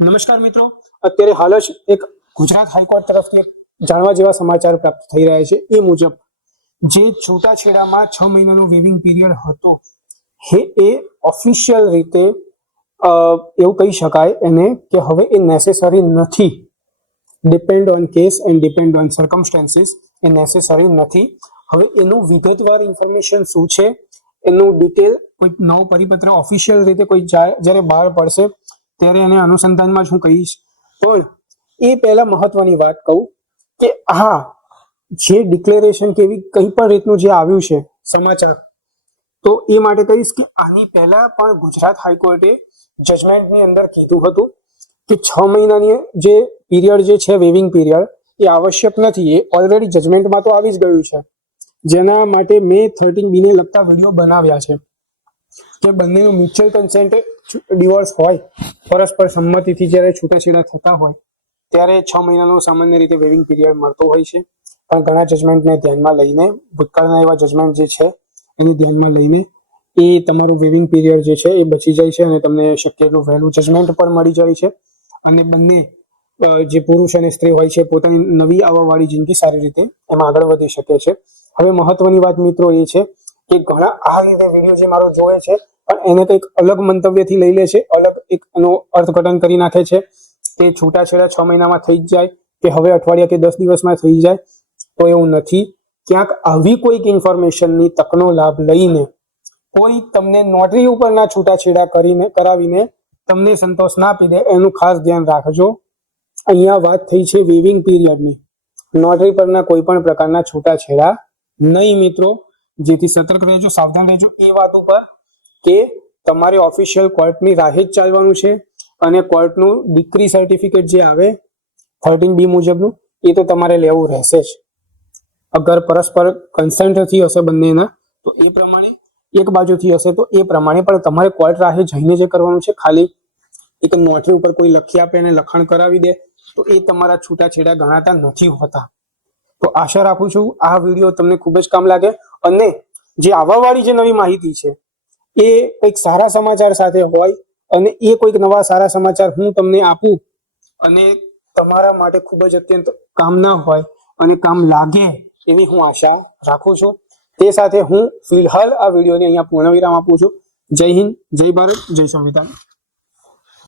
નમસ્કાર મિત્રો, અત્યારે હાલ જ એક ગુજરાત હાઈકોર્ટ તરફથી જાણવા જેવા સમાચાર પ્રાપ્ત થઈ રહ્યા છે. એ મુજબ જે છૂટાછેડામાં 6 મહિનાનો વેવિંગ પીરિયડ હતો એ ઓફિશિયલ રીતે એવું કહી શકાય એને કે હવે એ નેસેસરી નથી. Depend on case and depend on circumstances, A necessary નથી. હવે એનું વિગતવાર ઇન્ફોર્મેશન શું છે, એનું ડિટેલ કોઈ નવો પરિપત્ર ઓફિશિયલ રીતે કોઈ જ્યારે બહાર પડશે ત્યારે એને અનુસંધાનમાં હું કહીશ. પણ એ પહેલા મહત્વની વાત કહું કે હા, જે ડિક્લેરેશન કે એવી કંઈ પણ રીતનું જે આવ્યું છે સમાચાર, તો એ માટે કહીશ કે આની પહેલા પણ ગુજરાત હાઈકોર્ટે જજમેન્ટની અંદર કીધું હતું કે 6 મહિનાની જે પીરિયડ જે છે વેવિંગ પીરિયડ એ આવશ્યક નથી. એ ઓલરેડી જજમેન્ટમાં તો આવી જ ગયું છે, જેના માટે મેં 13B ને લગતા વિડીયો બનાવ્યા છે કે બંનેનું મ્યુચ્યુઅલ કન્સેન્ટ ડિવોર્સ હોય, પરસ્પર સંમતિથી જ્યારે છૂટાછેડા થતા હોય ત્યારે 6 મહિનાનો સામાન્ય રીતે વેવિંગ પીરિયડ મળતો હોય છે. પણ ઘણા જજમેન્ટને ધ્યાનમાં લઈને, ભૂતકાળના એવા જજમેન્ટ જે છે એને ધ્યાનમાં લઈને એ તમારું વેવિંગ પીરિયડ જે છે એ બચી જાય છે અને તમને શક્ય એટલું વહેલું જજમેન્ટ પણ મળી જાય છે. અને બંને જે પુરુષ અને સ્ત્રી હોય છે પોતાની નવી આવવાવાળી જિંદગી સારી રીતે એમાં આગળ વધી શકે છે. હવે મહત્વની વાત મિત્રો એ છે કે ઘણા આ રીતે વિડીયો જે મારો જોવે છે પણ એને કંઈક અલગ મંતવ્યથી લઈ લે છે, અલગ એક એનો અર્થઘટન કરી નાખે છે કે છૂટાછેડા 6 મહિનામાં થઈ જ જાય કે હવે અઠવાડિયા કે 10 દિવસમાં થઈ જાય. તો એવું નથી. ક્યાંક આવી કોઈક ઇન્ફોર્મેશનની તકનો લાભ લઈને કોઈ તમને નોટરી ઉપરના છૂટાછેડા કરાવીને તમને સંતોષ ના આપી દે, એનું ખાસ ધ્યાન રાખજો. અહીંયા વાત થઈ છે વેવિંગ પીરિયડની, નોટરી પરના કોઈ પણ પ્રકારના છૂટાછેડા નહીં મિત્રો. જેથી સતર્ક રહેજો, સાવધાન રહેજો એ વાત ઉપર કે તમારે ઓફિશિયલ કોર્ટની રાહે જ ચાલવાનું છે. અને કોર્ટનું ડિક્રી સર્ટિફિકેટ જે આવે 13B મુજબનું એ તો તમારે લેવું રહેશે જ. અગર પરસ્પર કન્સેન્ટથી હશે બંનેના તો એ પ્રમાણે, એક બાજુથી હશે તો એ પ્રમાણે, પણ તમારે કોર્ટ રાહે જઈને જે કરવાનું છે, ખાલી એક નોટરી ઉપર કોઈ લખી આપે અને લખાણ કરાવી દે તો એ તમારા છૂટાછેડા ગણાતા નથી હોતા. તો આશા રાખું છું આ વિડીયો તમને ખૂબ જ કામ લાગે અને જે આવવાવાળી જે નવી માહિતી છે એ કંઈક સારા સમાચાર સાથે હોય અને એ કોઈક નવા સારા સમાચાર હું તમને આપું અને તમારા માટે ખૂબ જ અત્યંત કામના હોય અને કામ લાગે એવી હું આશા રાખું છું. તે સાથે હું ફિલહાલ આ વિડીયોને અહીંયા પૂર્ણવિરામ આપું છું. જય હિન્દ, જય ભારત, જય સંવિધાન.